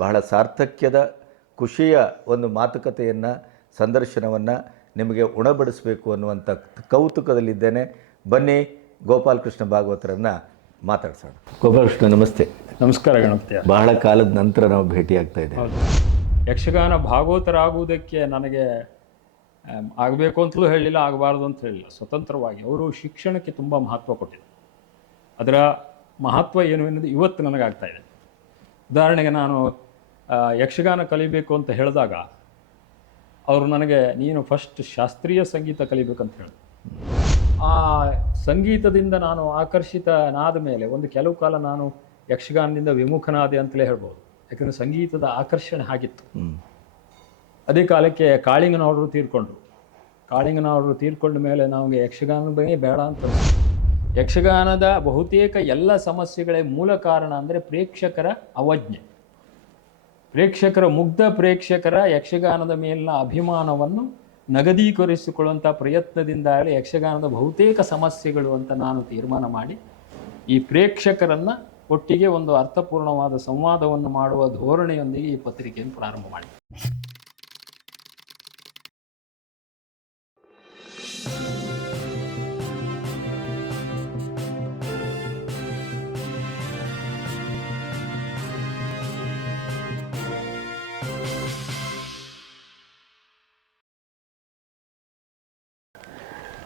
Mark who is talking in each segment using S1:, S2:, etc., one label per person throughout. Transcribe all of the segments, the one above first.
S1: ಬಹಳ ಸಾರ್ಥಕ್ಯದ ಖುಷಿಯ ಒಂದು ಮಾತುಕತೆಯನ್ನು ಸಂದರ್ಶನವನ್ನು ನಿಮಗೆ ಉಣಬಡಿಸಬೇಕು ಅನ್ನುವಂಥ ಕೌತುಕದಲ್ಲಿದ್ದೇನೆ. ಬನ್ನಿ ಗೋಪಾಲಕೃಷ್ಣ ಭಾಗವತರನ್ನು ಮಾತಾಡ್ಸೋಣ. ಗೋಪಾಲಕೃಷ್ಣ ನಮಸ್ತೆ.
S2: ನಮಸ್ಕಾರ ಗಣಪತಿ.
S1: ಬಹಳ ಕಾಲದ ನಂತರ ನಾವು ಭೇಟಿಯಾಗ್ತಾ ಇದ್ದೇವೆ.
S2: ಯಕ್ಷಗಾನ ಭಾಗವತರಾಗುವುದಕ್ಕೆ ನನಗೆ ಆಗಬೇಕು ಅಂತಲೂ ಹೇಳಿಲ್ಲ ಆಗಬಾರ್ದು ಅಂತ ಹೇಳಿಲ್ಲ. ಸ್ವತಂತ್ರವಾಗಿ ಅವರು ಶಿಕ್ಷಣಕ್ಕೆ ತುಂಬ ಮಹತ್ವ ಕೊಟ್ಟಿದ್ದಾರೆ. ಅದರ ಮಹತ್ವ ಏನು ಎನ್ನುವುದು ಇವತ್ತು ನನಗಾಗ್ತಾ ಇದೆ. ಉದಾಹರಣೆಗೆ ನಾನು ಯಕ್ಷಗಾನ ಕಲಿಬೇಕು ಅಂತ ಹೇಳಿದಾಗ ಅವರು ನನಗೆ ನೀನು ಫಸ್ಟ್ ಶಾಸ್ತ್ರೀಯ ಸಂಗೀತ ಕಲಿಬೇಕಂತ ಹೇಳಿದ್ರು. ಆ ಸಂಗೀತದಿಂದ ನಾನು ಆಕರ್ಷಿತನಾದ ಮೇಲೆ ಒಂದು ಕೆಲವು ಕಾಲ ನಾನು ಯಕ್ಷಗಾನದಿಂದ ವಿಮುಖನಾದೆ ಅಂತಲೇ ಹೇಳ್ಬೋದು. ಯಾಕಂದರೆ ಸಂಗೀತದ ಆಕರ್ಷಣೆ ಆಗಿತ್ತು. ಅದೇ ಕಾಲಕ್ಕೆ ಕಾಳಿಂಗನವರು ತೀರ್ಕೊಂಡ್ರು. ಕಾಳಿಂಗನವರು ತೀರ್ಕೊಂಡ ಮೇಲೆ ನಮಗೆ ಯಕ್ಷಗಾನದ ಬಗ್ಗೆ ಬೇಡ ಅಂತ ಯಕ್ಷಗಾನದ ಬಹುತೇಕ ಎಲ್ಲ ಸಮಸ್ಯೆಗಳ ಮೂಲ ಕಾರಣ ಅಂದರೆ ಪ್ರೇಕ್ಷಕರ ಅವಜ್ಞೆ. ಪ್ರೇಕ್ಷಕರ, ಮುಗ್ಧ ಪ್ರೇಕ್ಷಕರ ಯಕ್ಷಗಾನದ ಮೇಲಿನ ಅಭಿಮಾನವನ್ನು ನಗದೀಕರಿಸಿಕೊಳ್ಳುವಂಥ ಪ್ರಯತ್ನದಿಂದಾಗಲಿ ಯಕ್ಷಗಾನದ ಬಹುತೇಕ ಸಮಸ್ಯೆಗಳು ಅಂತ ನಾನು ತೀರ್ಮಾನ ಮಾಡಿ, ಈ ಪ್ರೇಕ್ಷಕರನ್ನು ಒಟ್ಟಿಗೆ ಒಂದು ಅರ್ಥಪೂರ್ಣವಾದ ಸಂವಾದವನ್ನು ಮಾಡುವ ಧೋರಣೆಯೊಂದಿಗೆ ಈ ಪತ್ರಿಕೆಯನ್ನು ಪ್ರಾರಂಭ ಮಾಡಿ.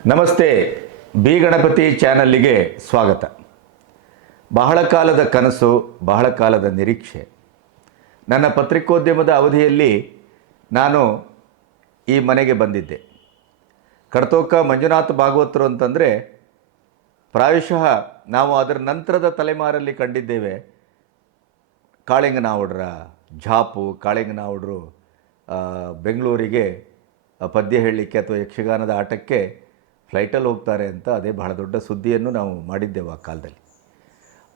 S1: ನಮಸ್ತೆ, ಬಿ ಗಣಪತಿ ಚಾನಲ್ಲಿಗೆ ಸ್ವಾಗತ. ಬಹಳ ಕಾಲದ ಕನಸು, ಬಹಳ ಕಾಲದ ನಿರೀಕ್ಷೆ. ನನ್ನ ಪತ್ರಿಕೋದ್ಯಮದ ಅವಧಿಯಲ್ಲಿ ನಾನು ಈ ಮನೆಗೆ ಬಂದಿದ್ದೆ. ಕಡ್ತೋಕ ಮಂಜುನಾಥ ಭಾಗವತರು ಅಂತಂದರೆ, ಪ್ರಾಯಶಃ ನಾವು ಅದರ ನಂತರದ ತಲೆಮಾರಲ್ಲಿ ಕಂಡಿದ್ದೇವೆ. ಕಾಳಿಂಗನಾವುಡ್ರ, ಝಾಪು, ಕಾಳಿಂಗನಾವುಡ್ರು ಬೆಂಗಳೂರಿಗೆ ಪದ್ಯ ಹೇಳಲಿಕ್ಕೆ ಅಥವಾ ಯಕ್ಷಗಾನದ ಆಟಕ್ಕೆ ಫ್ಲೈಟಲ್ಲಿ ಹೋಗ್ತಾರೆ ಅಂತ ಅದೇ ಬಹಳ ದೊಡ್ಡ ಸುದ್ದಿಯನ್ನು ನಾವು ಮಾಡಿದ್ದೆವು ಆ ಕಾಲದಲ್ಲಿ.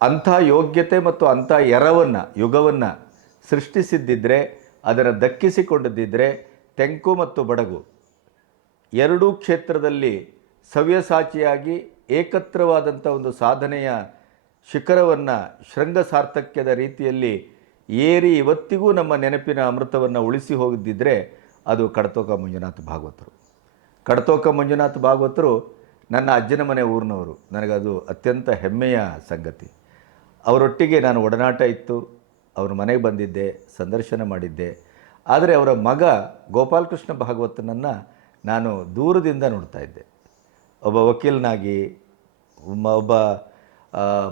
S1: ಅಂಥ ಯೋಗ್ಯತೆ ಮತ್ತು ಅಂಥ ಎರವನ್ನು, ಯುಗವನ್ನು ಸೃಷ್ಟಿಸಿದ್ದಿದ್ರೆ, ಅದನ್ನು ದಕ್ಕಿಸಿಕೊಂಡಿದ್ದಿದ್ದರೆ ತೆಂಕು ಮತ್ತು ಬಡಗು ಎರಡೂ ಕ್ಷೇತ್ರದಲ್ಲಿ ಸವ್ಯಸಾಚಿಯಾಗಿ ಏಕತ್ರವಾದಂಥ ಒಂದು ಸಾಧನೆಯ ಶಿಖರವನ್ನು ಶೃಂಗ ಸಾರ್ಥಕ್ಯದ ರೀತಿಯಲ್ಲಿ ಏರಿ ಇವತ್ತಿಗೂ ನಮ್ಮ ನೆನಪಿನ ಅಮೃತವನ್ನು ಉಳಿಸಿ ಹೋಗಿದ್ದಿದ್ರೆ ಅದು ಕಡತೋಕ ಮಂಜುನಾಥ ಭಾಗವತರು. ಕಡತೋಕ ಮಂಜುನಾಥ್ ಭಾಗವತರು ನನ್ನ ಅಜ್ಜನ ಮನೆ ಊರಿನವರು. ನನಗದು ಅತ್ಯಂತ ಹೆಮ್ಮೆಯ ಸಂಗತಿ. ಅವರೊಟ್ಟಿಗೆ ನಾನು ಒಡನಾಟ ಇತ್ತು. ಅವ್ರ ಮನೆಗೆ ಬಂದಿದ್ದೆ, ಸಂದರ್ಶನ ಮಾಡಿದ್ದೆ. ಆದರೆ ಅವರ ಮಗ ಗೋಪಾಲಕೃಷ್ಣ ಭಾಗವತನನ್ನು ನಾನು ದೂರದಿಂದ ನೋಡ್ತಾ ಇದ್ದೆ. ಒಬ್ಬ ವಕೀಲನಾಗಿ ಒಬ್ಬ-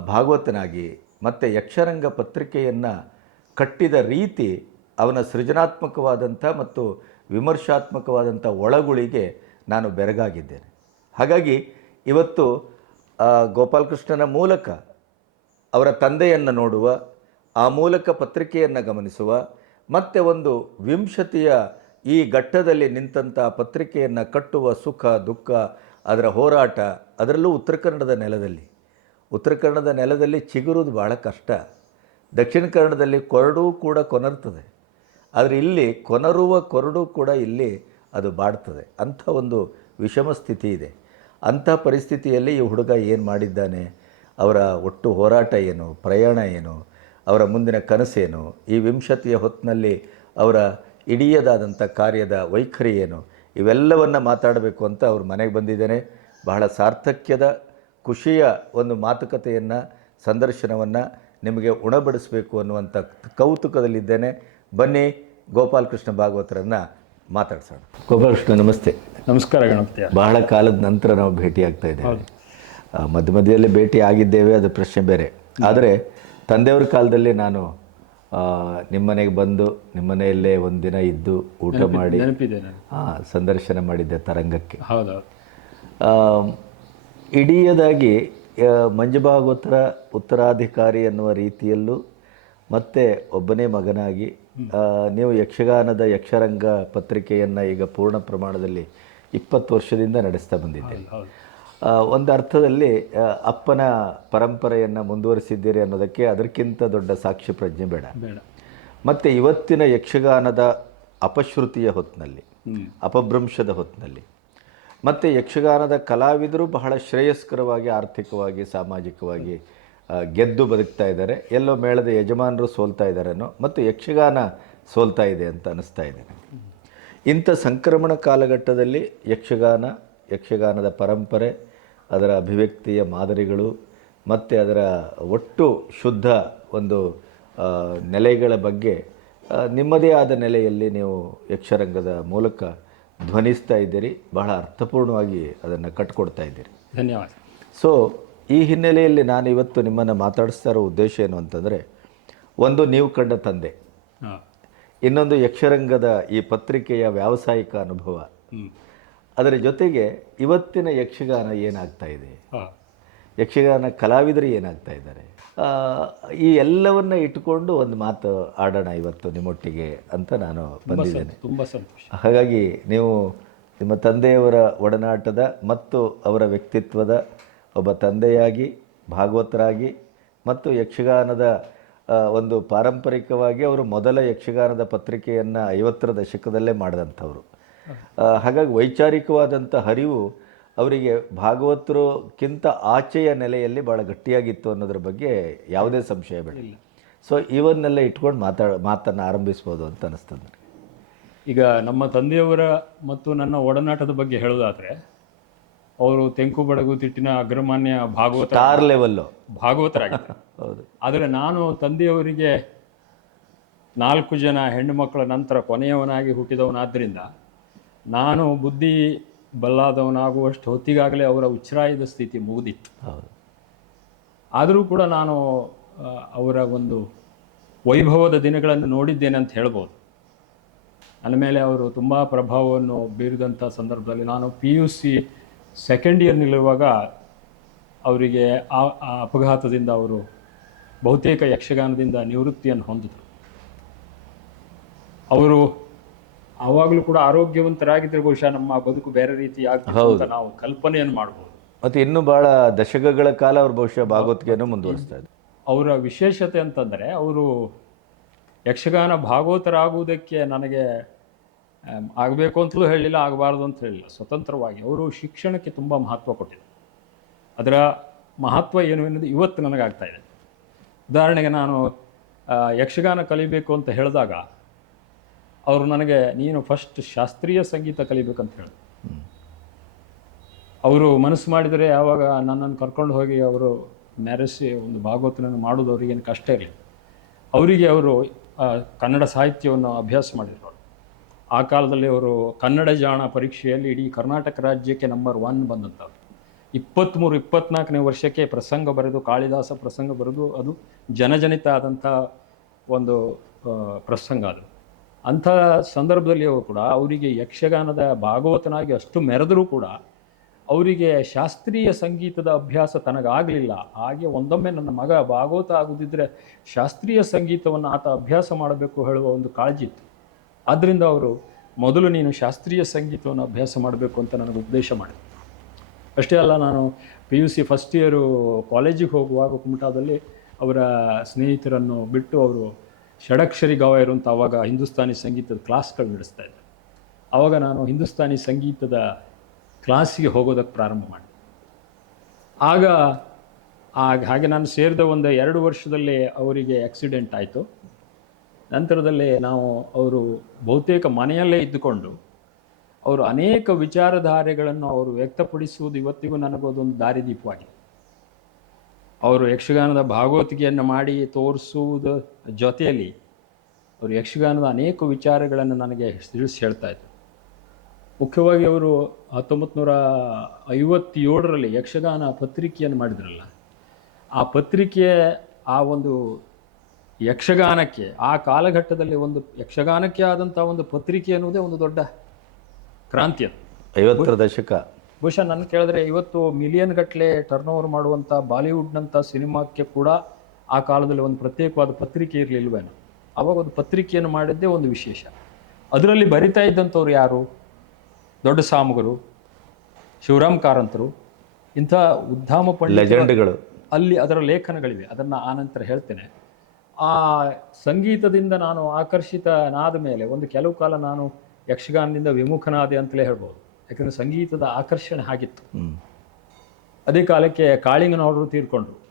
S1: ಭಾಗವತನಾಗಿ, ಮತ್ತು ಯಕ್ಷರಂಗ ಪತ್ರಿಕೆಯನ್ನು ಕಟ್ಟಿದ ರೀತಿ ಅವನ ಸೃಜನಾತ್ಮಕವಾದಂಥ ಮತ್ತು ವಿಮರ್ಶಾತ್ಮಕವಾದಂಥ ಒಳಗುಳಿಗೆ ನಾನು ಬೆರಗಾಗಿದ್ದೇನೆ. ಹಾಗಾಗಿ ಇವತ್ತು ಗೋಪಾಲಕೃಷ್ಣನ ಮೂಲಕ ಅವರ ತಂದೆಯನ್ನು ನೋಡುವ, ಆ ಮೂಲಕ ಪತ್ರಿಕೆಯನ್ನು ಗಮನಿಸುವ, ಮತ್ತು ಒಂದು ವಿಂಶತಿಯ ಈ ಘಟ್ಟದಲ್ಲಿ ನಿಂತಹ ಪತ್ರಿಕೆಯನ್ನು ಕಟ್ಟುವ ಸುಖ, ದುಃಖ, ಅದರ ಹೋರಾಟ, ಅದರಲ್ಲೂ ಉತ್ತರ ಕನ್ನಡದ ನೆಲದಲ್ಲಿ. ಉತ್ತರ ಕನ್ನಡದ ನೆಲದಲ್ಲಿ ಚಿಗುರುವುದು ಭಾಳ ಕಷ್ಟ. ದಕ್ಷಿಣ ಕನ್ನಡದಲ್ಲಿ ಕೊರಡು ಕೂಡ ಕೊನರ್ತದೆ. ಆದರೆ ಇಲ್ಲಿ ಕೊನರುವ ಕೊರಡು ಕೂಡ ಇಲ್ಲಿ ಅದು ಬಾಡ್ತದೆ. ಅಂಥ ಒಂದು ವಿಷಮ ಸ್ಥಿತಿ ಇದೆ. ಅಂಥ ಪರಿಸ್ಥಿತಿಯಲ್ಲಿ ಈ ಹುಡುಗ ಏನು ಮಾಡಿದ್ದಾನೆ? ಅವರ ಒಟ್ಟು ಹೋರಾಟ ಏನು? ಪ್ರಯಾಣ ಏನು? ಅವರ ಮುಂದಿನ ಕನಸೇನು ಈ ವಿಂಶತಿಯ ಹೊತ್ತಿನಲ್ಲಿ ಅವರ ಇಡಿಯದಾದಂಥ ಕಾರ್ಯದ ವೈಖರಿ ಏನು? ಇವೆಲ್ಲವನ್ನು ಮಾತಾಡಬೇಕು ಅಂತ ಅವರು ಮನೆಗೆ ಬಂದಿದ್ದೇನೆ. ಬಹಳ ಸಾರ್ಥಕ್ಯದ, ಖುಷಿಯ ಒಂದು ಮಾತುಕತೆಯನ್ನು, ಸಂದರ್ಶನವನ್ನು ನಿಮಗೆ ಉಣಬಡಿಸಬೇಕು ಅನ್ನುವಂಥ ಕೌತುಕದಲ್ಲಿದ್ದೇನೆ. ಬನ್ನಿ ಗೋಪಾಲಕೃಷ್ಣ ಭಾಗವತರನ್ನು ಮಾತಾಡ್ಸೋಣ. ಗೋಪಾಲಕೃಷ್ಣ ನಮಸ್ತೆ.
S2: ನಮಸ್ಕಾರ ಗಣಪತಿ.
S1: ಬಹಳ ಕಾಲದ ನಂತರ ನಾವು ಭೇಟಿಯಾಗ್ತಾ ಇದ್ದೇವೆ. ಆ, ಮಧ್ಯ ಮಧ್ಯದಲ್ಲಿ ಭೇಟಿ ಆಗಿದ್ದೇವೆ ಅದು ಪ್ರಶ್ನೆ ಬೇರೆ. ಆದರೆ ತಂದೆಯವ್ರ ಕಾಲದಲ್ಲಿ ನಾನು ನಿಮ್ಮನೆಗೆ ಬಂದು ನಿಮ್ಮನೆಯಲ್ಲೇ ಒಂದಿನ ಒಂದು ದಿನ ಇದ್ದು ಊಟ ಮಾಡಿ
S2: ಹಾಂ ನನಗೆ
S1: ಆ, ಸಂದರ್ಶನ ಮಾಡಿದ್ದೆ ತರಂಗಕ್ಕೆ.
S2: ಇಡೀದಾಗಿ
S1: ಮಂಜುಭಾಗೋತ್ತರ ಇಡೀಯದಾಗಿ ಮಂಜು ಭಾಗವತರ ಉತ್ತರಾಧಿಕಾರಿ ಅನ್ನುವ ರೀತಿಯಲ್ಲೂ ಮತ್ತೆ ಒಬ್ಬನೇ ಮಗನಾಗಿ ನೀವು ಯಕ್ಷಗಾನದ ಯಕ್ಷರಂಗ ಪತ್ರಿಕೆಯನ್ನು ಈಗ ಪೂರ್ಣ ಪ್ರಮಾಣದಲ್ಲಿ ಇಪ್ಪತ್ತು ವರ್ಷದಿಂದ ನಡೆಸ್ತಾ ಬಂದಿದ್ದೀರಿ. ಒಂದು ಅರ್ಥದಲ್ಲಿ ಅಪ್ಪನ ಪರಂಪರೆಯನ್ನು ಮುಂದುವರಿಸಿದ್ದೀರಿ ಅನ್ನೋದಕ್ಕೆ ಅದಕ್ಕಿಂತ ದೊಡ್ಡ ಸಾಕ್ಷಿ ಪ್ರಜ್ಞೆ ಬೇಡ. ಮತ್ತು ಇವತ್ತಿನ ಯಕ್ಷಗಾನದ ಅಪಶ್ರುತಿಯ ಹೊತ್ತಿನಲ್ಲಿ. ಅಪಭ್ರಂಶದ ಹೊತ್ತಿನಲ್ಲಿ ಮತ್ತು ಯಕ್ಷಗಾನದ ಕಲಾವಿದರು ಬಹಳ ಶ್ರೇಯಸ್ಕರವಾಗಿ ಆರ್ಥಿಕವಾಗಿ ಸಾಮಾಜಿಕವಾಗಿ ಗೆದ್ದು ಬದುಕ್ತಾ ಇದ್ದಾರೆ. ಎಲ್ಲೋ ಮೇಳದ ಯಜಮಾನರು ಸೋಲ್ತಾ ಇದ್ದಾರೇನೋ ಮತ್ತು ಯಕ್ಷಗಾನ ಸೋಲ್ತಾ ಇದೆ ಅಂತ ಅನ್ನಿಸ್ತಾ ಇದೆ. ಇಂಥ ಸಂಕ್ರಮಣ ಕಾಲಘಟ್ಟದಲ್ಲಿ ಯಕ್ಷಗಾನ ಯಕ್ಷಗಾನದ ಪರಂಪರೆ ಅದರ ಅಭಿವ್ಯಕ್ತಿಯ ಮಾದರಿಗಳು ಮತ್ತು ಅದರ ಒಟ್ಟು ಶುದ್ಧ ಒಂದು ನೆಲೆಗಳ ಬಗ್ಗೆ ನಿಮ್ಮದೇ ಆದ ನೆಲೆಯಲ್ಲಿ ನೀವು ಯಕ್ಷರಂಗದ ಮೂಲಕ ಧ್ವನಿಸ್ತಾ ಇದ್ದೀರಿ. ಬಹಳ ಅರ್ಥಪೂರ್ಣವಾಗಿ ಅದನ್ನು ಕಟ್ಕೊಡ್ತಾ ಇದ್ದೀರಿ.
S2: ಧನ್ಯವಾದ.
S1: ಸೊ ಈ ಹಿನ್ನೆಲೆಯಲ್ಲಿ ನಾನು ಇವತ್ತು ನಿಮ್ಮನ್ನು ಮಾತಾಡಿಸ್ತಾ ಇರೋ ಉದ್ದೇಶ ಏನು ಅಂತಂದರೆ ಒಂದು ನೀವು ಕಂಡ ತಂದೆ ಇನ್ನೊಂದು ಯಕ್ಷರಂಗದ ಈ ಪತ್ರಿಕೆಯ ವ್ಯಾವಸಾಯಿಕ ಅನುಭವ. ಅದರ ಜೊತೆಗೆ ಇವತ್ತಿನ ಯಕ್ಷಗಾನ ಏನಾಗ್ತಾ ಇದೆ? ಯಕ್ಷಗಾನ ಕಲಾವಿದರು ಏನಾಗ್ತಾ ಇದ್ದಾರೆ? ಈ ಎಲ್ಲವನ್ನ ಇಟ್ಟುಕೊಂಡು ಒಂದು ಮಾತು ಆಡೋಣ ಇವತ್ತು ನಿಮ್ಮೊಟ್ಟಿಗೆ ಅಂತ ನಾನು ಬಂದಿದ್ದೇನೆ.
S2: ತುಂಬ ಸಂತೋಷ.
S1: ಹಾಗಾಗಿ ನೀವು ನಿಮ್ಮ ತಂದೆಯವರ ಒಡನಾಟದ ಮತ್ತು ಅವರ ವ್ಯಕ್ತಿತ್ವದ ಒಬ್ಬ ತಂದೆಯಾಗಿ ಭಾಗವತರಾಗಿ ಮತ್ತು ಯಕ್ಷಗಾನದ ಒಂದು ಪಾರಂಪರಿಕವಾಗಿ ಅವರು ಮೊದಲ ಯಕ್ಷಗಾನದ ಪತ್ರಿಕೆಯನ್ನು ಐವತ್ತರ ದಶಕದಲ್ಲೇ ಮಾಡಿದಂಥವ್ರು. ಹಾಗಾಗಿ ವೈಚಾರಿಕವಾದಂಥ ಹರಿವು ಅವರಿಗೆ ಭಾಗವತರಕ್ಕಿಂತ ಆಚೆಯ ನೆಲೆಯಲ್ಲಿ ಭಾಳ ಗಟ್ಟಿಯಾಗಿತ್ತು ಅನ್ನೋದ್ರ ಬಗ್ಗೆ ಯಾವುದೇ ಸಂಶಯ ಬೇಡ. ಸೊ ಇವನ್ನೆಲ್ಲ ಇಟ್ಕೊಂಡು ಮಾತಾಡ ಮಾತನ್ನು ಆರಂಭಿಸ್ಬೋದು ಅಂತ ಅನಿಸ್ತದೆ.
S2: ಈಗ ನಮ್ಮ ತಂದೆಯವರ ಮತ್ತು ನನ್ನ ಒಡನಾಟದ ಬಗ್ಗೆ ಹೇಳೋದಾದ್ರೆ ಅವರು ತೆಂಕು ಬಡಗು ತಿಟ್ಟಿನ ಅಗ್ರಮಾನ್ಯ ಭಾಗವತ
S1: ಸ್ಟಾರ್ ಲೆವೆಲ್ಲು
S2: ಭಾಗವತರಾಗಿದ್ದಾರೆ.
S1: ಹೌದು.
S2: ಆದರೆ ನಾನು ತಂದೆಯವರಿಗೆ ನಾಲ್ಕು ಜನ ಹೆಣ್ಣು ಮಕ್ಕಳ ನಂತರ ಕೊನೆಯವನಾಗಿ ಹುಟ್ಟಿದವನಾದ್ದರಿಂದ ನಾನು ಬುದ್ಧಿ ಬಲ್ಲಾದವನಾಗುವಷ್ಟು ಹೊತ್ತಿಗಾಗಲೇ ಅವರ ಉಚ್ಛ್ರಾಯದ ಸ್ಥಿತಿ ಮುಗಿದಿತ್ತು.
S1: ಹೌದು.
S2: ಆದರೂ ಕೂಡ ನಾನು ಅವರ ಒಂದು ವೈಭವದ ದಿನಗಳನ್ನು ನೋಡಿದ್ದೇನೆ ಅಂತ ಹೇಳ್ಬೋದು. ನನ್ನ ಮೇಲೆ ಅವರು ತುಂಬ ಪ್ರಭಾವವನ್ನು ಬೀರಿದಂಥ ಸಂದರ್ಭದಲ್ಲಿ ನಾನು ಪಿ ಯು ಸಿ ಸೆಕೆಂಡ್ ಇಯರ್ನಲ್ಲಿರುವಾಗ ಅವರಿಗೆ ಆ ಅಪಘಾತದಿಂದ ಅವರು ಬಹುತೇಕ ಯಕ್ಷಗಾನದಿಂದ ನಿವೃತ್ತಿಯನ್ನು ಹೊಂದಿದರು. ಅವರು ಆವಾಗಲೂ ಕೂಡ ಆರೋಗ್ಯವಂತರಾಗಿದ್ದರೆ ಬಹುಶಃ ನಮ್ಮ ಬದುಕು ಬೇರೆ ರೀತಿ ಅಂತ ನಾವು ಕಲ್ಪನೆಯನ್ನು ಮಾಡ್ಬೋದು.
S1: ಮತ್ತು ಇನ್ನೂ ಭಾಳ ದಶಕಗಳ ಕಾಲ ಅವರು ಬಹುಶಃ ಭಾಗವತ್ಗೆಯನ್ನು ಮುಂದುವರಿಸ್ತಾ ಇದ್ದಾರೆ.
S2: ಅವರ ವಿಶೇಷತೆ ಅಂತಂದರೆ ಅವರು ಯಕ್ಷಗಾನ ಭಾಗವತರಾಗುವುದಕ್ಕೆ ನನಗೆ ಆಗಬೇಕು ಅಂತಲೂ ಹೇಳಲಿಲ್ಲ ಆಗಬಾರ್ದು ಅಂತ ಹೇಳಿಲ್ಲ. ಸ್ವತಂತ್ರವಾಗಿ ಅವರು ಶಿಕ್ಷಣಕ್ಕೆ ತುಂಬ ಮಹತ್ವ ಕೊಟ್ಟಿದ್ದಾರೆ. ಅದರ ಮಹತ್ವ ಏನು ಎನ್ನುವುದು ಇವತ್ತು ನನಗಾಗ್ತಾ ಇದೆ. ಉದಾಹರಣೆಗೆ ನಾನು ಯಕ್ಷಗಾನ ಕಲಿಬೇಕು ಅಂತ ಹೇಳಿದಾಗ, ಅವರು ನನಗೆ, ನೀನು ಫಸ್ಟ್ ಶಾಸ್ತ್ರೀಯ ಸಂಗೀತ ಕಲಿಬೇಕಂತ ಹೇಳಿದ್ರು. ಅವರು ಮನಸ್ಸು ಮಾಡಿದರೆ ಯಾವಾಗ ನನ್ನನ್ನು ಕರ್ಕೊಂಡು ಹೋಗಿ ಅವರು ನೆರೆಸಿ ಒಂದು ಭಾಗವತನನ್ನು ಮಾಡೋದು ಅವರಿಗೇನು ಕಷ್ಟ ಇರಲಿಲ್ಲ. ಅವರಿಗೆ ಅವರು ಕನ್ನಡ ಸಾಹಿತ್ಯವನ್ನು ಅಭ್ಯಾಸ ಮಾಡಿದ್ರು. ಆ ಕಾಲದಲ್ಲಿ ಅವರು ಕನ್ನಡ ಜಾಣ ಪರೀಕ್ಷೆಯಲ್ಲಿ ಇಡೀ ಕರ್ನಾಟಕ ರಾಜ್ಯಕ್ಕೆ ನಂಬರ್ ಒನ್ ಬಂದಂಥವ್ರು. ಇಪ್ಪತ್ತ್ಮೂರು ಇಪ್ಪತ್ನಾಲ್ಕನೇ ವರ್ಷಕ್ಕೆ ಪ್ರಸಂಗ ಬರೆದು, ಕಾಳಿದಾಸ ಪ್ರಸಂಗ ಬರೆದು, ಅದು ಜನಜನಿತ ಆದಂಥ ಒಂದು ಪ್ರಸಂಗ ಅದು. ಅಂಥ ಸಂದರ್ಭದಲ್ಲಿ ಅವರು ಕೂಡ ಅವರಿಗೆ ಯಕ್ಷಗಾನದ ಭಾಗವತನಾಗಿ ಅಷ್ಟು ಮೆರೆದರೂ ಕೂಡ ಅವರಿಗೆ ಶಾಸ್ತ್ರೀಯ ಸಂಗೀತದ ಅಭ್ಯಾಸ ತನಗಾಗಲಿಲ್ಲ. ಹಾಗೆ ಒಂದೊಮ್ಮೆ ನನ್ನ ಮಗ ಭಾಗವತ ಆಗುದಿದ್ರೆ ಶಾಸ್ತ್ರೀಯ ಸಂಗೀತವನ್ನು ಆತ ಅಭ್ಯಾಸ ಮಾಡಬೇಕು ಹೇಳುವ ಒಂದು ಕಾಳಜಿ ಇತ್ತು. ಆದ್ದರಿಂದ ಅವರು ಮೊದಲು ನೀನು ಶಾಸ್ತ್ರೀಯ ಸಂಗೀತವನ್ನು ಅಭ್ಯಾಸ ಮಾಡಬೇಕು ಅಂತ ನನಗೆ ಉದ್ದೇಶ ಮಾಡಿದೆ ಅಷ್ಟೇ ಅಲ್ಲ, ನಾನು P U C first year ಕಾಲೇಜಿಗೆ ಹೋಗುವಾಗ ಕುಮಟಾದಲ್ಲಿ ಅವರ ಸ್ನೇಹಿತರನ್ನು ಬಿಟ್ಟು ಅವರು ಷಡಕ್ಷರಿ ಗಾಯರು ಅಂತ ಆವಾಗ ಹಿಂದೂಸ್ತಾನಿ ಸಂಗೀತದ ಕ್ಲಾಸ್ಗಳು ನಡೆಸ್ತಾ ಇದ್ದರು ಆವಾಗ ನಾನು ಹಿಂದೂಸ್ತಾನಿ ಸಂಗೀತದ ಕ್ಲಾಸಿಗೆ ಹೋಗೋದಕ್ಕೆ ಪ್ರಾರಂಭ ಮಾಡಿದೆ. ಆಗ ಆಗ ಹಾಗೆ ನಾನು ಸೇರಿದ ಒಂದು ಎರಡು ವರ್ಷದಲ್ಲಿ ಅವರಿಗೆ ಆಕ್ಸಿಡೆಂಟ್ ಆಯಿತು. ನಂತರದಲ್ಲಿ ನಾವು ಅವರು ಬಹುತೇಕ ಮನೆಯಲ್ಲೇ ಇದ್ದುಕೊಂಡು ಅವರು ಅನೇಕ ವಿಚಾರಧಾರೆಗಳನ್ನು ಅವರು ವ್ಯಕ್ತಪಡಿಸುವುದು ಇವತ್ತಿಗೂ ನನಗೊಂದು ದಾರಿದೀಪವಾಗಿದೆ. ಅವರು ಯಕ್ಷಗಾನದ ಭಾಗವತಿಕೆಯನ್ನು ಮಾಡಿ ತೋರಿಸುವುದ ಜೊತೆಯಲ್ಲಿ ಅವರು ಯಕ್ಷಗಾನದ ಅನೇಕ ವಿಚಾರಗಳನ್ನು ನನಗೆ ತಿಳಿಸಿ ಹೇಳ್ತಾ ಇದ್ದರು ಮುಖ್ಯವಾಗಿ ಅವರು ಹತ್ತೊಂಬತ್ತು ನೂರ ಐವತ್ತೇಳರಲ್ಲಿ ಯಕ್ಷಗಾನ ಪತ್ರಿಕೆಯನ್ನು ಮಾಡಿದ್ರಲ್ಲ, ಆ ಪತ್ರಿಕೆ ಆ ಒಂದು ಯಕ್ಷಗಾನಕ್ಕೆ ಆ ಕಾಲಘಟ್ಟದಲ್ಲಿ ಒಂದು ಯಕ್ಷಗಾನಕ್ಕೆ ಆದಂಥ ಒಂದು ಪತ್ರಿಕೆ ಅನ್ನುವುದೇ ಒಂದು ದೊಡ್ಡ ಕ್ರಾಂತಿ ಅದು.
S1: ಐವತ್ತರ ದಶಕ.
S2: ಬಹುಶಃ ನನ್ನ ಕೇಳಿದ್ರೆ ಇವತ್ತು ಮಿಲಿಯನ್ ಗಟ್ಟಲೆ ಟರ್ನ್ ಓವರ್ ಮಾಡುವಂಥ ಬಾಲಿವುಡ್ನಂಥ ಸಿನಿಮಾಕ್ಕೆ ಕೂಡ ಆ ಕಾಲದಲ್ಲಿ ಒಂದು ಪ್ರತ್ಯೇಕವಾದ ಪತ್ರಿಕೆ ಇರಲಿಲ್ವೇನೋ. ಅವಾಗ ಒಂದು ಪತ್ರಿಕೆಯನ್ನು ಮಾಡಿದ್ದೇ ಒಂದು ವಿಶೇಷ. ಅದರಲ್ಲಿ ಬರಿತಾ ಇದ್ದಂಥವ್ರು ಯಾರು? ದೊಡ್ಡ ಸಾಮಗರು ಶಿವರಾಮ್ ಕಾರಂತರು ಇಂಥ ಉದ್ದಾಮ ಪಂಡಿತ ಅಲ್ಲಿ ಅದರ ಲೇಖನಗಳಿವೆ. ಅದನ್ನು ಆನಂತರ ಹೇಳ್ತೇನೆ. ಆ ಸಂಗೀತದಿಂದ ನಾನು ಆಕರ್ಷಿತನಾದ ಮೇಲೆ ಒಂದು ಕೆಲವು ಕಾಲ ನಾನು ಯಕ್ಷಗಾನದಿಂದ ವಿಮುಖನಾದೆ ಅಂತಲೇ ಹೇಳ್ಬೋದು. ಯಾಕಂದರೆ ಸಂಗೀತದ ಆಕರ್ಷಣೆ ಆಗಿತ್ತು. ಅದೇ ಕಾಲಕ್ಕೆ ಕಾಳಿಂಗನವರು ತೀರ್ಕೊಂಡ್ರು.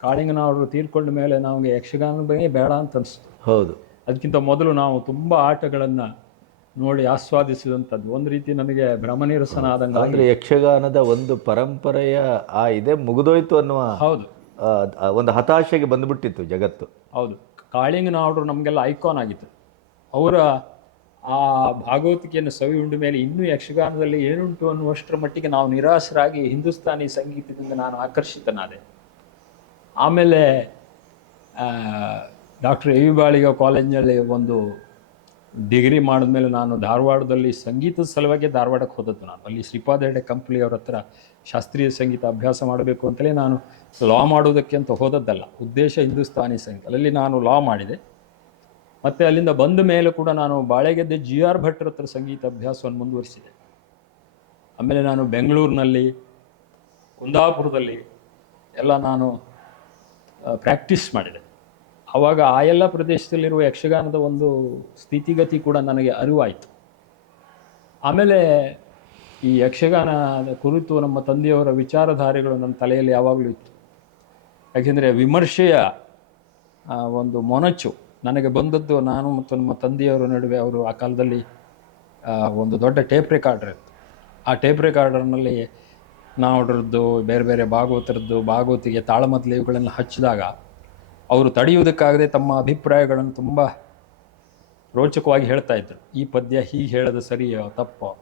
S2: ಕಾಳಿಂಗನವರು ತೀರ್ಕೊಂಡ ಮೇಲೆ ನಮಗೆ ಯಕ್ಷಗಾನದ ಬಗ್ಗೆ ಬೇಡ ಅಂತ ಅನಿಸ್ತು.
S1: ಹೌದು.
S2: ಅದಕ್ಕಿಂತ ಮೊದಲು ನಾವು ತುಂಬ ಆಟಗಳನ್ನು ನೋಡಿ ಆಸ್ವಾದಿಸಿದಂಥದ್ದು. ಒಂದು ರೀತಿ ನನಗೆ ಭ್ರಮನಿರಸನ ಆದಂಗೆ
S1: ಅಂದರೆ ಯಕ್ಷಗಾನದ ಒಂದು ಪರಂಪರೆಯ ಆ ಇದೆ ಮುಗಿದೋಯ್ತು ಅನ್ನುವ
S2: ಹೌದು.
S1: ಒಂದು ಹತಾಶೆಗೆ ಬಂದುಬಿಟ್ಟಿತ್ತು ಜಗತ್ತು.
S2: ಹೌದು. ಕಾಳಿಂಗನವರು ನಮಗೆಲ್ಲ ಐಕಾನ್ ಆಗಿತ್ತು. ಅವರ ಆ ಭಾಗವತಿಕೆಯನ್ನು ಸವಿ ಉಂಡ ಮೇಲೆ ಇನ್ನೂ ಯಕ್ಷಗಾನದಲ್ಲಿ ಏನುಂಟು ಅನ್ನುವಷ್ಟರ ಮಟ್ಟಿಗೆ ನಾವು ನಿರಾಶರಾಗಿ ಹಿಂದೂಸ್ತಾನಿ ಸಂಗೀತದಿಂದ ನಾನು ಆಕರ್ಷಿತನಾದೆ. ಆಮೇಲೆ ಡಾಕ್ಟರ್ ಎ ವಿ ಬಾಳಿಗ ಕಾಲೇಜಿನಲ್ಲಿ ಒಂದು ಡಿಗ್ರಿ ಮಾಡಿದ್ಮೇಲೆ ನಾನು ಧಾರವಾಡದಲ್ಲಿ ಸಂಗೀತದ ಸಲುವಾಗಿ ಧಾರವಾಡಕ್ಕೆ ಹೋದದ್ದು ನಾನು. ಅಲ್ಲಿ ಶ್ರೀಪಾದ ಹೆಡೆ ಕಂಪ್ನಿಯವ್ರ ಹತ್ರ ಶಾಸ್ತ್ರೀಯ ಸಂಗೀತ ಅಭ್ಯಾಸ ಮಾಡಬೇಕು ಅಂತಲೇ ನಾನು ಲಾ ಮಾಡೋದಕ್ಕೆ ಅಂತ ಹೋದದ್ದಲ್ಲ. ಉದ್ದೇಶ ಹಿಂದೂಸ್ತಾನಿ ಸಂಗೀತ ಅಲ್ಲಿ ನಾನು ಲಾ ಮಾಡಿದೆ. ಮತ್ತು ಅಲ್ಲಿಂದ ಬಂದ ಮೇಲೆ ಕೂಡ ನಾನು ಬಾಳೆಗೆದ್ದೆ ಜಿ ಆರ್ ಭಟ್ರ ಹತ್ರ ಸಂಗೀತ ಅಭ್ಯಾಸವನ್ನು ಮುಂದುವರಿಸಿದೆ. ಆಮೇಲೆ ನಾನು ಬೆಂಗಳೂರಿನಲ್ಲಿ, ಕುಂದಾಪುರದಲ್ಲಿ ಎಲ್ಲ ನಾನು ಪ್ರಾಕ್ಟೀಸ್ ಮಾಡಿದೆ. ಆವಾಗ ಆ ಎಲ್ಲ ಪ್ರದೇಶದಲ್ಲಿರುವ ಯಕ್ಷಗಾನದ ಒಂದು ಸ್ಥಿತಿಗತಿ ಕೂಡ ನನಗೆ ಅರಿವಾಯಿತು. ಆಮೇಲೆ ಈ ಯಕ್ಷಗಾನದ ಕುರಿತು ನಮ್ಮ ತಂದೆಯವರ ವಿಚಾರಧಾರೆಗಳು ನನ್ನ ತಲೆಯಲ್ಲಿ ಯಾವಾಗಲೂ ಇತ್ತು. ಯಾಕೆಂದರೆ ವಿಮರ್ಶೆಯ ಒಂದು ಮೊನಚು ನನಗೆ ಬಂದದ್ದು ನಾನು ಮತ್ತು ನಮ್ಮ ತಂದೆಯವರ ನಡುವೆ ಅವರು ಆ ಕಾಲದಲ್ಲಿ ಒಂದು ದೊಡ್ಡ ಟೇಪ್ ರೆಕಾರ್ಡರ್ ಇತ್ತು. ಆ ಟೇಪ್ ರೆಕಾರ್ಡರ್ನಲ್ಲಿ ನಾವುಡ್ರದ್ದು ಬೇರೆ ಬೇರೆ ಭಾಗವತರದ್ದು, ಭಾಗವತಿಗೆ ತಾಳಮದ್ದಲೆ ಇವುಗಳನ್ನು ಹಚ್ಚಿದಾಗ ಅವರು ತಡೆಯುವುದಕ್ಕಾಗದೆ ತಮ್ಮ ಅಭಿಪ್ರಾಯಗಳನ್ನು ತುಂಬ ರೋಚಕವಾಗಿ ಹೇಳ್ತಾ ಇದ್ರು. ಈ ಪದ್ಯ ಹೀಗೆ ಹೇಳೋದು ಸರಿಯೋ ತಪ್ಪೋ?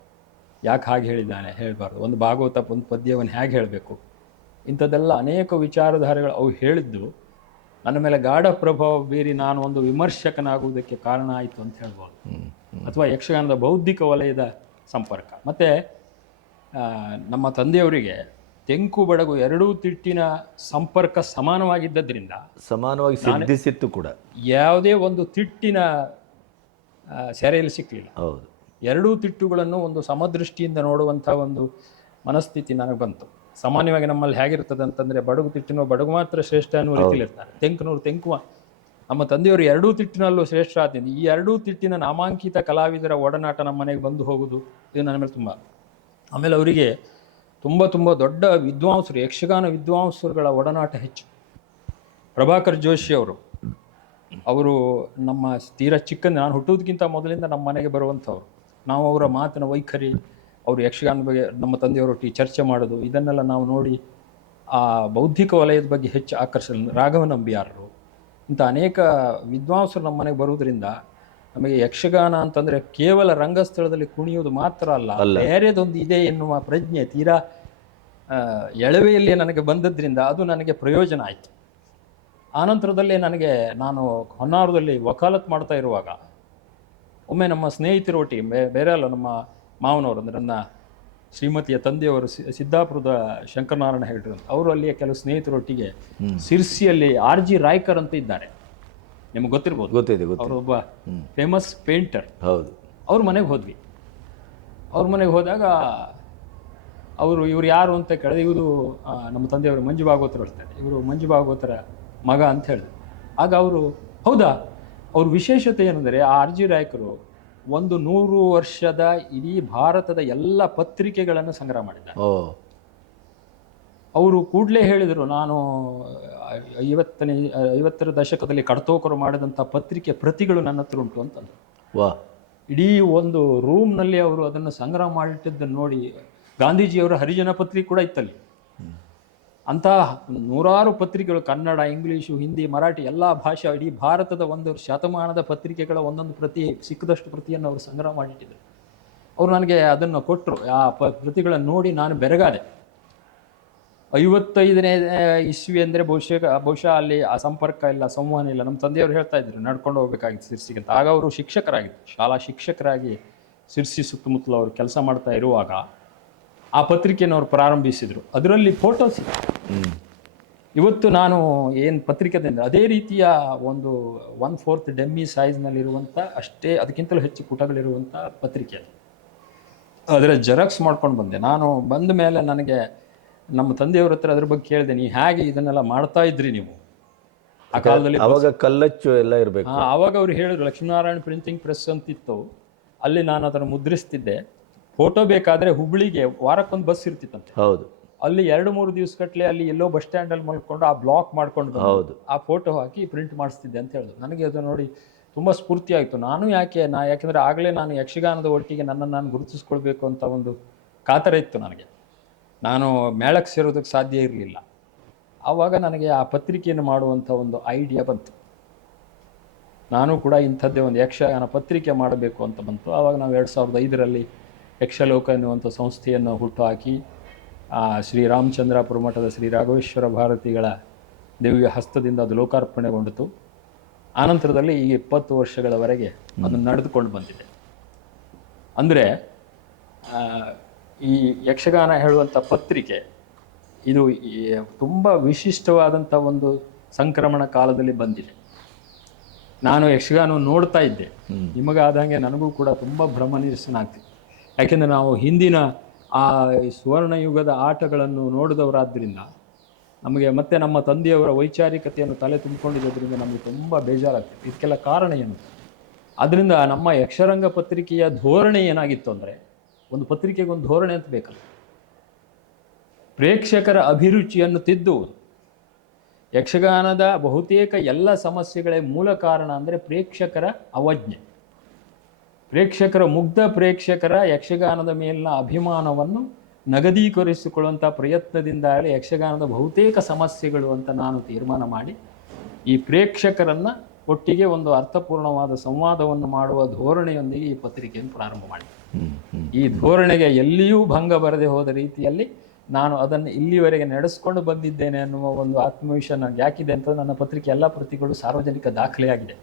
S2: ಯಾಕೆ ಹಾಗೆ ಹೇಳಿದ್ದಾನೆ? ಹೇಳಬಾರ್ದು. ಒಂದು ಭಾಗವತ, ಒಂದು ಪದ್ಯವನ್ನು ಹೇಗೆ ಹೇಳಬೇಕು? ಇಂಥದ್ದೆಲ್ಲ ಅನೇಕ ವಿಚಾರಧಾರೆಗಳು ಅವು ಹೇಳಿದ್ದು ನನ್ನ ಮೇಲೆ ಗಾಢ ಪ್ರಭಾವ ಬೀರಿ ನಾನು ಒಂದು ವಿಮರ್ಶಕನಾಗುವುದಕ್ಕೆ ಕಾರಣ ಆಯಿತು ಅಂತ ಹೇಳ್ಬೋದು. ಅಥವಾ ಯಕ್ಷಗಾನದ ಬೌದ್ಧಿಕ ವಲಯದ ಸಂಪರ್ಕ. ಮತ್ತು ನಮ್ಮ ತಂದೆಯವರಿಗೆ ತೆಂಕು ಬಡಗು ಎರಡೂ ತಿಟ್ಟಿನ ಸಂಪರ್ಕ ಸಮಾನವಾಗಿದ್ದರಿಂದ
S1: ಸಮಾನವಾಗಿ ಸಿದ್ಧಿಸಿತ್ತು ಕೂಡ.
S2: ಯಾವುದೇ ಒಂದು ತಿಟ್ಟಿನ ಸೆರೆಯಲ್ಲಿ ಸಿಕ್ಕಲಿಲ್ಲ
S1: ಹೌದು.
S2: ಎರಡೂ ತಿಟ್ಟುಗಳನ್ನು ಒಂದು ಸಮದೃಷ್ಟಿಯಿಂದ ನೋಡುವಂಥ ಒಂದು ಮನಸ್ಥಿತಿ ನನಗೆ ಬಂತು. ಸಾಮಾನ್ಯವಾಗಿ ನಮ್ಮಲ್ಲಿ ಹೇಗಿರ್ತದೆ ಅಂತಂದ್ರೆ ಬಡಗು ತಿಟ್ಟಿನೋ ಬಡಗು ಮಾತ್ರ ಶ್ರೇಷ್ಠ ಅನ್ನೋ ರೀತಿಯಲ್ಲಿ ಇರ್ತಾರೆ. ತೆಂಕನೂರು ತೆಂಕುವ. ನಮ್ಮ ತಂದೆಯವರು ಎರಡೂ ತಿಟ್ಟಿನಲ್ಲೂ ಶ್ರೇಷ್ಠ ಆದ್ರಿಂದ ಈ ಎರಡೂ ತಿಟ್ಟಿನ ನಾಮಾಂಕಿತ ಕಲಾವಿದರ ಒಡನಾಟ ನಮ್ಮ ಮನೆಗೆ ಬಂದು ಹೋಗುದು ಇದು ನನ್ನ ಮೇಲೆ ತುಂಬಾ. ಆಮೇಲೆ ಅವರಿಗೆ ತುಂಬ ತುಂಬ ದೊಡ್ಡ ವಿದ್ವಾಂಸರು ಯಕ್ಷಗಾನ ವಿದ್ವಾಂಸರುಗಳ ಒಡನಾಟ ಹೆಚ್ಚು. ಪ್ರಭಾಕರ್ ಜೋಶಿ ಅವರು ಅವರು ನಮ್ಮ ತೀರ ಚಿಕ್ಕ ನಾನು ಹುಟ್ಟುವುದಕ್ಕಿಂತ ಮೊದಲಿಂದ ನಮ್ಮ ಮನೆಗೆ ಬರುವಂಥವ್ರು. ನಾವು ಅವರ ಮಾತಿನ ವೈಖರಿ ಅವರು ಯಕ್ಷಗಾನ ಬಗ್ಗೆ ನಮ್ಮ ತಂದೆಯವರೊಟ್ಟಿಗೆ ಚರ್ಚೆ ಮಾಡೋದು ಇದನ್ನೆಲ್ಲ ನಾವು ನೋಡಿ ಆ ಬೌದ್ಧಿಕ ವಲಯದ ಬಗ್ಗೆ ಹೆಚ್ಚು ಆಕರ್ಷಣೆ ರಾಘವ ನಂಬಿಯಾರರು ಇಂಥ ಅನೇಕ ವಿದ್ವಾಂಸರು ನಮ್ಮ ಮನೆಗೆ ಬರುವುದರಿಂದ ನಮಗೆ ಯಕ್ಷಗಾನ ಅಂತಂದರೆ ಕೇವಲ ರಂಗಸ್ಥಳದಲ್ಲಿ ಕುಣಿಯುವುದು ಮಾತ್ರ ಅಲ್ಲ ಬೇರೆದೊಂದು ಇದೆ ಎನ್ನುವ ಪ್ರಜ್ಞೆ ತೀರಾ ಎಳವೆಯಲ್ಲಿ ನನಗೆ ಬಂದದ್ರಿಂದ ಅದು ನನಗೆ ಪ್ರಯೋಜನ ಆಯಿತು. ಆನಂತರದಲ್ಲಿ ನನಗೆ ನಾನು ಹೊನ್ನಾರದಲ್ಲಿ ವಕಾಲತ್ ಮಾಡ್ತಾ ಇರುವಾಗ ಒಮ್ಮೆ ನಮ್ಮ ಸ್ನೇಹಿತರೊಟ್ಟಿಗೆ ಬೇ- ಬೇರೆ ಅಲ್ಲ ನಮ್ಮ ಮಾವನವರು ಅಂದರೆ ನನ್ನ ಶ್ರೀಮತಿಯ ತಂದೆಯವರು ಸಿದ್ದಾಪುರದ ಶಂಕರನಾರಾಯಣ ಹೇಳಿದ್ರು ಅವರು ಅಲ್ಲಿಯ ಕೆಲವು ಸ್ನೇಹಿತರೊಟ್ಟಿಗೆ ಸಿರ್ಸಿಯಲ್ಲಿ ಆರ್ ಜಿ ರಾಯ್ಕರ್ ಅಂತ ಇದ್ದಾರೆ. ನಿಮಗೆ ಗೊತ್ತಿರ್ಬೋದು?
S1: ಗೊತ್ತಿದೆ ಅವರೊಬ್ಬ
S2: ಅವರು ಒಬ್ಬ ಫೇಮಸ್ ಪೇಂಟರ್
S1: ಹೌದು.
S2: ಅವ್ರ ಮನೆಗೆ ಹೋದ್ವಿ. ಅವ್ರ ಮನೆಗೆ ಹೋದಾಗ ಅವರು ಇವ್ರು ಯಾರು ಅಂತ ಕೇಳಿದ್ರೆ ಇವರು ನಮ್ಮ ತಂದೆಯವರು ಮಂಜು ಭಾಗವತರು ಹೇಳ್ತಾರೆ. ಇವರು ಮಂಜು ಭಾಗವತರ ಮಗ ಅಂತ ಹೇಳಿದ್ರು ಆಗ ಅವರು ಹೌದಾ? ಅವ್ರ ವಿಶೇಷತೆ ಏನಂದರೆ ಆ ಆರ್ ಜಿ ರಾಯಕರು ಒಂದು ನೂರು ವರ್ಷದ ಇಡೀ ಭಾರತದ ಎಲ್ಲ ಪತ್ರಿಕೆಗಳನ್ನು ಸಂಗ್ರಹ ಮಾಡಿದ್ದಾರೆ.
S1: ಓ.
S2: ಅವರು ಕೂಡಲೇ ಹೇಳಿದರು ನಾನು ಐವತ್ತನೇ ಐವತ್ತರ ದಶಕದಲ್ಲಿ ಕಡತೋಕರು ಮಾಡಿದಂಥ ಪತ್ರಿಕೆ ಪ್ರತಿಗಳು ನನ್ನ ಹತ್ರ ಉಂಟು ಅಂತಂದರು.
S1: ವಾ.
S2: ಇಡೀ ಒಂದು ರೂಮ್ನಲ್ಲಿ ಅವರು ಅದನ್ನು ಸಂಗ್ರಹ ಮಾಡಿಟ್ಟಿದ್ದನ್ನು ನೋಡಿ ಗಾಂಧೀಜಿಯವರ ಹರಿಜನ ಪತ್ರಿಕೆ ಕೂಡ ಇತ್ತಲ್ಲಿ. ಅಂತಹ ನೂರಾರು ಪತ್ರಿಕೆಗಳು, ಕನ್ನಡ, ಇಂಗ್ಲೀಷು, ಹಿಂದಿ, ಮರಾಠಿ, ಎಲ್ಲ ಭಾಷೆ ಇಡೀ ಭಾರತದ ಒಂದು ಶತಮಾನದ ಪತ್ರಿಕೆಗಳ ಒಂದೊಂದು ಪ್ರತಿ, ಸಿಕ್ಕದಷ್ಟು ಪ್ರತಿಯನ್ನು ಅವರು ಸಂಗ್ರಹ ಮಾಡಿಟ್ಟಿದ್ದರು. ಅವರು ನನಗೆ ಅದನ್ನು ಕೊಟ್ಟರು. ಆ ಪ ಪ್ರತಿಗಳನ್ನು ನೋಡಿ ನಾನು ಬೆರಗಾದೆ. ಐವತ್ತೈದನೇ ಇಸ್ವಿ ಅಂದರೆ ಬಹುಶಃ ಬಹುಶಃ ಅಲ್ಲಿ ಆ ಸಂಪರ್ಕ ಇಲ್ಲ, ಸಂವಹನ ಇಲ್ಲ. ನಮ್ಮ ತಂದೆಯವರು ಹೇಳ್ತಾ ಇದ್ರು, ನಡ್ಕೊಂಡು ಹೋಗ್ಬೇಕಾಗಿತ್ತು ಸಿರ್ಸಿಗೆ ಅಂತ. ಆಗ ಅವರು ಶಿಕ್ಷಕರಾಗಿತ್ತು ಶಾಲಾ ಶಿಕ್ಷಕರಾಗಿ ಸಿರ್ಸಿ ಸುತ್ತಮುತ್ತಲು ಅವರು ಕೆಲಸ ಮಾಡ್ತಾ ಇರುವಾಗ ಆ ಪತ್ರಿಕೆಯನ್ನು ಅವರು ಪ್ರಾರಂಭಿಸಿದರು. ಅದರಲ್ಲಿ ಫೋಟೋಸ್ ಇವತ್ತು ನಾನು ಏನು ಪತ್ರಿಕೆ ಅದೇ ರೀತಿಯ ಒಂದು ಒನ್ ಫೋರ್ತ್ ಡೆಮ್ಮಿ ಸೈಜ್ನಲ್ಲಿರುವಂಥ ಅಷ್ಟೇ ಅದಕ್ಕಿಂತಲೂ ಹೆಚ್ಚು ಪುಟಗಳಿರುವಂಥ ಪತ್ರಿಕೆ ಅದು. ಅದರ ಜೆರಾಕ್ಸ್ ಮಾಡ್ಕೊಂಡು ಬಂದೆ. ನಾನು ಬಂದ ಮೇಲೆ ನನಗೆ ನಮ್ಮ ತಂದೆಯವ್ರ ಹತ್ರ ಅದ್ರ ಬಗ್ಗೆ ಕೇಳಿದೆ ನೀವು ಹೇಗೆ ಇದನ್ನೆಲ್ಲ ಮಾಡ್ತಾ ಇದ್ರಿ ನೀವು? ಆ ಕಾಲದಲ್ಲಿ
S1: ಅವಾಗ ಕಲ್ಲಚ್ಚು ಎಲ್ಲ ಇರಬೇಕು.
S2: ಆವಾಗ ಅವ್ರು ಹೇಳಿದ್ರು ಲಕ್ಷ್ಮೀನಾರಾಯಣ ಪ್ರಿಂಟಿಂಗ್ ಪ್ರೆಸ್ ಅಂತಿತ್ತು. ಅಲ್ಲಿ ನಾನು ಅದನ್ನು ಮುದ್ರಿಸ್ತಿದ್ದೆ. ಫೋಟೋ ಬೇಕಾದರೆ ಹುಬ್ಳಿಗೆ ವಾರಕ್ಕೊಂದು ಬಸ್ ಇರ್ತಿತ್ತಂತೆ.
S1: ಹೌದು.
S2: ಅಲ್ಲಿ ಎರಡು ಮೂರು ದಿವಸಗಟ್ಟಲೆ ಅಲ್ಲಿ ಎಲ್ಲೋ ಬಸ್ ಸ್ಟ್ಯಾಂಡ್ ಅಲ್ಲಿ ಮಲ್ಕೊಂಡು ಆ ಬ್ಲಾಕ್ ಮಾಡ್ಕೊಂಡು
S1: ಹೌದು.
S2: ಆ ಫೋಟೋ ಹಾಕಿ ಪ್ರಿಂಟ್ ಮಾಡಿಸ್ತಿದ್ದೆ ಅಂತ ಹೇಳಿದ್ರು ನನಗೆ ಅದು ನೋಡಿ ತುಂಬ ಸ್ಫೂರ್ತಿ ಆಯಿತು. ನಾನು ಯಾಕೆ ನಾ ಯಾಕೆಂದರೆ ಆಗಲೇ ನಾನು ಯಕ್ಷಗಾನದ ಒಟ್ಟಿಗೆ ನನ್ನನ್ನು ನಾನು ಗುರುತಿಸ್ಕೊಳ್ಬೇಕು ಅಂತ ಒಂದು ಕಾತರ ಇತ್ತು ನನಗೆ. ನಾನು ಮೇಳಕ್ಕೆ ಸೇರೋದಕ್ಕೆ ಸಾಧ್ಯ ಇರಲಿಲ್ಲ. ಆವಾಗ ನನಗೆ ಆ ಪತ್ರಿಕೆಯನ್ನು ಮಾಡುವಂಥ ಒಂದು ಐಡಿಯಾ ಬಂತು. ನಾನು ಕೂಡ ಇಂಥದ್ದೇ ಒಂದು ಯಕ್ಷಗಾನ ಪತ್ರಿಕೆ ಮಾಡಬೇಕು ಅಂತ ಬಂತು. ಆವಾಗ ನಾವು ಎರಡು ಸಾವಿರದ ಐದರಲ್ಲಿ ಯಕ್ಷಲೋಕ ಎನ್ನುವಂಥ ಸಂಸ್ಥೆಯನ್ನು ಹುಟ್ಟುಹಾಕಿ ಆ ಶ್ರೀ ರಾಮಚಂದ್ರಾಪುರ ಮಠದ ಶ್ರೀ ರಾಘವೇಶ್ವರ ಭಾರತಿಗಳ ದಿವ್ಯ ಹಸ್ತದಿಂದ ಅದು ಲೋಕಾರ್ಪಣೆಗೊಂಡಿತು. ಆನಂತರದಲ್ಲಿ ಈ ಇಪ್ಪತ್ತು ವರ್ಷಗಳವರೆಗೆ ಅದನ್ನು ನಡೆದುಕೊಂಡು ಬಂದಿದೆ. ಅಂದರೆ ಈ ಯಕ್ಷಗಾನ ಹೇಳುವಂಥ ಪತ್ರಿಕೆ ಇದು ತುಂಬ ವಿಶಿಷ್ಟವಾದಂಥ ಒಂದು ಸಂಕ್ರಮಣ ಕಾಲದಲ್ಲಿ ಬಂದಿದೆ. ನಾನು ಯಕ್ಷಗಾನ ನೋಡ್ತಾ ಇದ್ದೆ. ನಿಮಗಾದಂಗೆ ನನಗೂ ಕೂಡ ತುಂಬ ಭ್ರಮ ನಿರಸನಾಗ್ತಿತ್ತು ಯಾಕೆಂದರೆ ನಾವು ಹಿಂದಿನ ಆ ಸುವರ್ಣಯುಗದ ಆಟಗಳನ್ನು ನೋಡಿದವರಾದ್ದರಿಂದ ನಮಗೆ ಮತ್ತೆ ನಮ್ಮ ತಂದೆಯವರ ವೈಚಾರಿಕತೆಯನ್ನು ತಲೆ ತುಂಬಿಕೊಂಡಿದ್ದರಿಂದ ನಮಗೆ ತುಂಬ ಬೇಜಾರಾಗ್ತದೆ ಇದಕ್ಕೆಲ್ಲ ಕಾರಣ ಏನು? ಅದರಿಂದ ನಮ್ಮ ಯಕ್ಷರಂಗ ಪತ್ರಿಕೆಯ ಧೋರಣೆ ಏನಾಗಿತ್ತು ಅಂದರೆ, ಒಂದು ಪತ್ರಿಕೆಗೆ ಒಂದು ಧೋರಣೆ ಅಂತ ಬೇಕಲ್ಲ. ಪ್ರೇಕ್ಷಕರ ಅಭಿರುಚಿಯನ್ನು ತಿದ್ದುವುದು. ಯಕ್ಷಗಾನದ ಬಹುತೇಕ ಎಲ್ಲ ಸಮಸ್ಯೆಗಳ ಮೂಲ ಕಾರಣ ಅಂದರೆ ಪ್ರೇಕ್ಷಕರ ಅವಜ್ಞೆ. ಪ್ರೇಕ್ಷಕರ ಮುಗ್ಧ ಪ್ರೇಕ್ಷಕರ ಯಕ್ಷಗಾನದ ಮೇಲಿನ ಅಭಿಮಾನವನ್ನು ನಗದೀಕರಿಸಿಕೊಳ್ಳುವಂಥ ಪ್ರಯತ್ನದಿಂದಾಗಲಿ ಯಕ್ಷಗಾನದ ಬಹುತೇಕ ಸಮಸ್ಯೆಗಳು ಅಂತ ನಾನು ತೀರ್ಮಾನ ಮಾಡಿ ಈ ಪ್ರೇಕ್ಷಕರನ್ನು ಒಟ್ಟಿಗೆ ಒಂದು ಅರ್ಥಪೂರ್ಣವಾದ ಸಂವಾದವನ್ನು ಮಾಡುವ ಧೋರಣೆಯೊಂದಿಗೆ ಈ ಪತ್ರಿಕೆಯನ್ನು ಪ್ರಾರಂಭ
S1: ಹ್ಮ್
S2: ಈ ಧೋರಣೆಗೆ ಎಲ್ಲಿಯೂ ಭಂಗ ಬರದೆ ಹೋದ ರೀತಿಯಲ್ಲಿ ನಾನು ಅದನ್ನು ಇಲ್ಲಿವರೆಗೆ ನಡೆಸ್ಕೊಂಡು ಬಂದಿದ್ದೇನೆ ಅನ್ನುವ ಒಂದು ಆತ್ಮವಿಶ್ವಾಸ ನನಗೆ ಯಾಕಿದೆ ಅಂತ ನನ್ನ ಪತ್ರಿಕೆ ಎಲ್ಲ ಪ್ರತಿಗಳು ಸಾರ್ವಜನಿಕ ದಾಖಲೆಯಾಗಿದೆ.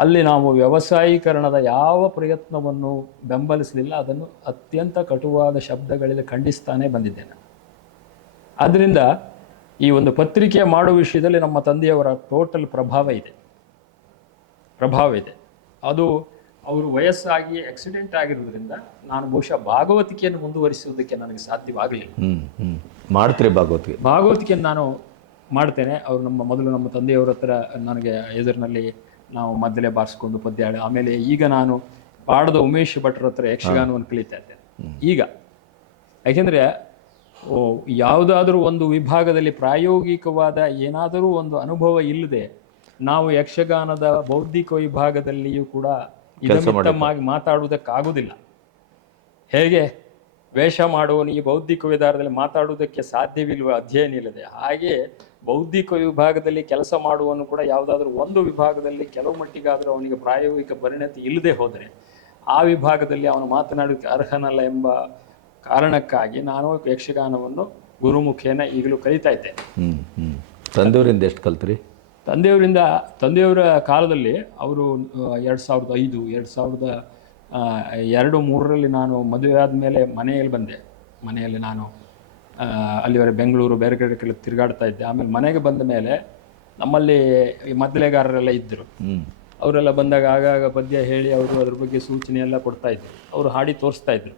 S2: ಅಲ್ಲಿ ನಾವು ವ್ಯವಸಾಯೀಕರಣದ ಯಾವ ಪ್ರಯತ್ನವನ್ನು ಬೆಂಬಲಿಸಲಿಲ್ಲ ಅದನ್ನು ಅತ್ಯಂತ ಕಟುವಾದ ಶಬ್ದಗಳಲ್ಲಿ ಖಂಡಿಸ್ತಾನೆ ಬಂದಿದ್ದೇನೆ. ಆದ್ದರಿಂದ ಈ ಒಂದು ಪತ್ರಿಕೆ ಮಾಡುವ ವಿಷಯದಲ್ಲಿ ನಮ್ಮ ತಂದೆಯವರ ಟೋಟಲ್ ಪ್ರಭಾವ ಇದೆ. ಪ್ರಭಾವ ಇದೆ. ಅದು ಅವರು ವಯಸ್ಸಾಗಿ ಆಕ್ಸಿಡೆಂಟ್ ಆಗಿರೋದ್ರಿಂದ ನಾನು ಬಹುಶಃ ಭಾಗವತಿಕೆಯನ್ನು ಮುಂದುವರಿಸುವುದಕ್ಕೆ ನನಗೆ ಸಾಧ್ಯವಾಗಲಿಲ್ಲ.
S1: ಮಾಡ್ತೀರಿ ಭಾಗವತಿಕೆ?
S2: ಭಾಗವತಿಕೆಯನ್ನು ನಾನು ಮಾಡ್ತೇನೆ. ಅವರು ನಮ್ಮ ಮೊದಲು ನಮ್ಮ ತಂದೆಯವರ ಹತ್ರ ನನಗೆ ಎದುರಿನಲ್ಲಿ ನಾವು ಮೊದಲೇ ಬಾರಿಸ್ಕೊಂಡು ಪದ್ಯ ಹಾಡಿ ಆಮೇಲೆ ಈಗ ನಾನು ಪಾಡದ ಉಮೇಶ್ ಭಟ್ರ ಹತ್ರ ಯಕ್ಷಗಾನವನ್ನು ಕಲಿತಾ ಇದ್ದೆ. ಈಗ ಯಾಕೆಂದರೆ ಯಾವುದಾದ್ರೂ ಒಂದು ವಿಭಾಗದಲ್ಲಿ ಪ್ರಾಯೋಗಿಕವಾದ ಏನಾದರೂ ಒಂದು ಅನುಭವ ಇಲ್ಲದೆ ನಾವು ಯಕ್ಷಗಾನದ ಬೌದ್ಧಿಕ ವಿಭಾಗದಲ್ಲಿಯೂ ಕೂಡ ಇದಮಿತ್ತಮ್ಮಾಗಿ ಮಾತಾಡುವುದಕ್ಕಾಗುವುದಿಲ್ಲ ಹೇಗೆ? ವೇಷ ಮಾಡುವ ಈ ಬೌದ್ಧಿಕ ವಿಧಾನದಲ್ಲಿ ಮಾತಾಡುವುದಕ್ಕೆ ಸಾಧ್ಯವಿಲ್ವ? ಅಧ್ಯಯನ ಇಲ್ಲದೆ. ಹಾಗೆ ಬೌದ್ಧಿಕ ವಿಭಾಗದಲ್ಲಿ ಕೆಲಸ ಮಾಡುವನು ಕೂಡ ಯಾವುದಾದ್ರೂ ಒಂದು ವಿಭಾಗದಲ್ಲಿ ಕೆಲವು ಮಟ್ಟಿಗಾದರೂ ಅವನಿಗೆ ಪ್ರಾಯೋಗಿಕ ಪರಿಣತಿ ಇಲ್ಲದೆ ಹೋದರೆ ಆ ವಿಭಾಗದಲ್ಲಿ ಅವನು ಮಾತನಾಡೋಕ್ಕೆ ಅರ್ಹನಲ್ಲ ಎಂಬ ಕಾರಣಕ್ಕಾಗಿ ನಾನು ಯಕ್ಷಗಾನವನ್ನು ಗುರುಮುಖೇನ ಈಗಲೂ ಕಲಿತಾ ಇದ್ದೇನೆ.
S1: ತಂದೆಯವರಿಂದ ಎಷ್ಟು ಕಲ್ತ್ರಿ?
S2: ತಂದೆಯವರಿಂದ ತಂದೆಯವರ ಕಾಲದಲ್ಲಿ ಅವರು ಎರಡು ಸಾವಿರದ ಐದು ಎರಡು ಸಾವಿರದ ಎರಡು ಮೂರರಲ್ಲಿ ನಾನು ಮದುವೆ ಆದಮೇಲೆ ಮನೆಯಲ್ಲಿ ಬಂದೆ. ಮನೆಯಲ್ಲಿ ನಾನು ಅಲ್ಲಿವರೆ ಬೆಂಗಳೂರು ಬೇರೆ ಕಡೆ ಕಡೆ ತಿರುಗಾಡ್ತಾ ಇದ್ದೆ. ಆಮೇಲೆ ಮನೆಗೆ ಬಂದ ಮೇಲೆ ನಮ್ಮಲ್ಲಿ ಈ ಮದ್ದಲೆಗಾರರೆಲ್ಲ ಇದ್ದರು. ಅವರೆಲ್ಲ ಬಂದಾಗ ಆಗಾಗ ಪದ್ಯ ಹೇಳಿ ಅವರು ಅದ್ರ ಬಗ್ಗೆ ಸೂಚನೆ ಎಲ್ಲ ಕೊಡ್ತಾ ಇದ್ರು ಅವರು ಹಾಡಿ ತೋರಿಸ್ತಾ ಇದ್ರು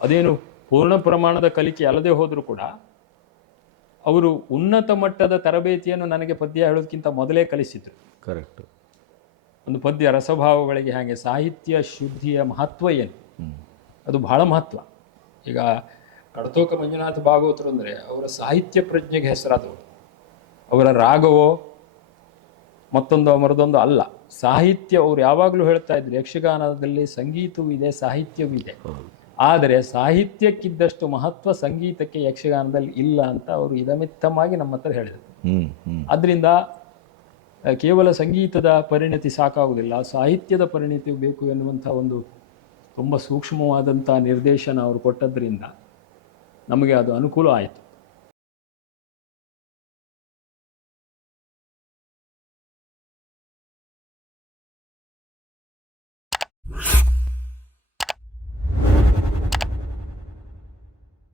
S2: ಅದೇನು ಪೂರ್ಣ ಪ್ರಮಾಣದ ಕಲಿಕೆ ಅಲ್ಲದೆ ಹೋದರೂ ಕೂಡ ಅವರು ಉನ್ನತ ಮಟ್ಟದ ತರಬೇತಿಯನ್ನು ನನಗೆ ಪದ್ಯ ಹೇಳೋದಕ್ಕಿಂತ ಮೊದಲೇ ಕಲಿಸಿದ್ರು.
S1: ಕರೆಕ್ಟ್
S2: ಒಂದು ಪದ್ಯ ರಸಭಾವಗಳಿಗೆ ಹಾಗೆ ಸಾಹಿತ್ಯ ಶುದ್ಧಿಯ ಮಹತ್ವ ಏನು? ಅದು ಬಹಳ ಮಹತ್ವ. ಈಗ ಕಡತೋಕ ಮಂಜುನಾಥ ಭಾಗವತರು ಅಂದರೆ ಅವರ ಸಾಹಿತ್ಯ ಪ್ರಜ್ಞೆಗೆ ಹೆಸರಾದವರು. ಅವರ ರಾಗವೋ ಮತ್ತೊಂದು ಮರದೊಂದು ಅಲ್ಲ. ಸಾಹಿತ್ಯ ಅವರು ಯಾವಾಗಲೂ ಹೇಳ್ತಾ ಇದ್ರು ಯಕ್ಷಗಾನದಲ್ಲಿ ಸಂಗೀತವೂ ಇದೆ ಸಾಹಿತ್ಯವೂ ಇದೆ. ಆದರೆ ಸಾಹಿತ್ಯಕ್ಕಿದ್ದಷ್ಟು ಮಹತ್ವ ಸಂಗೀತಕ್ಕೆ ಯಕ್ಷಗಾನದಲ್ಲಿ ಇಲ್ಲ ಅಂತ ಅವರು ಇದಮಿತ್ತಮಾಗಿ ನಮ್ಮ ಹತ್ರ ಹೇಳಿದರು. ಅದರಿಂದ ಕೇವಲ ಸಂಗೀತದ ಪರಿಣತಿ ಸಾಕಾಗುವುದಿಲ್ಲ. ಸಾಹಿತ್ಯದ ಪರಿಣತಿಯು ಬೇಕು ಎನ್ನುವಂಥ ಒಂದು ತುಂಬ ಸೂಕ್ಷ್ಮವಾದಂಥ ನಿರ್ದೇಶನ ಅವರು ಕೊಟ್ಟದ್ರಿಂದ ನಮಗೆ ಅದು ಅನುಕೂಲ ಆಯಿತು.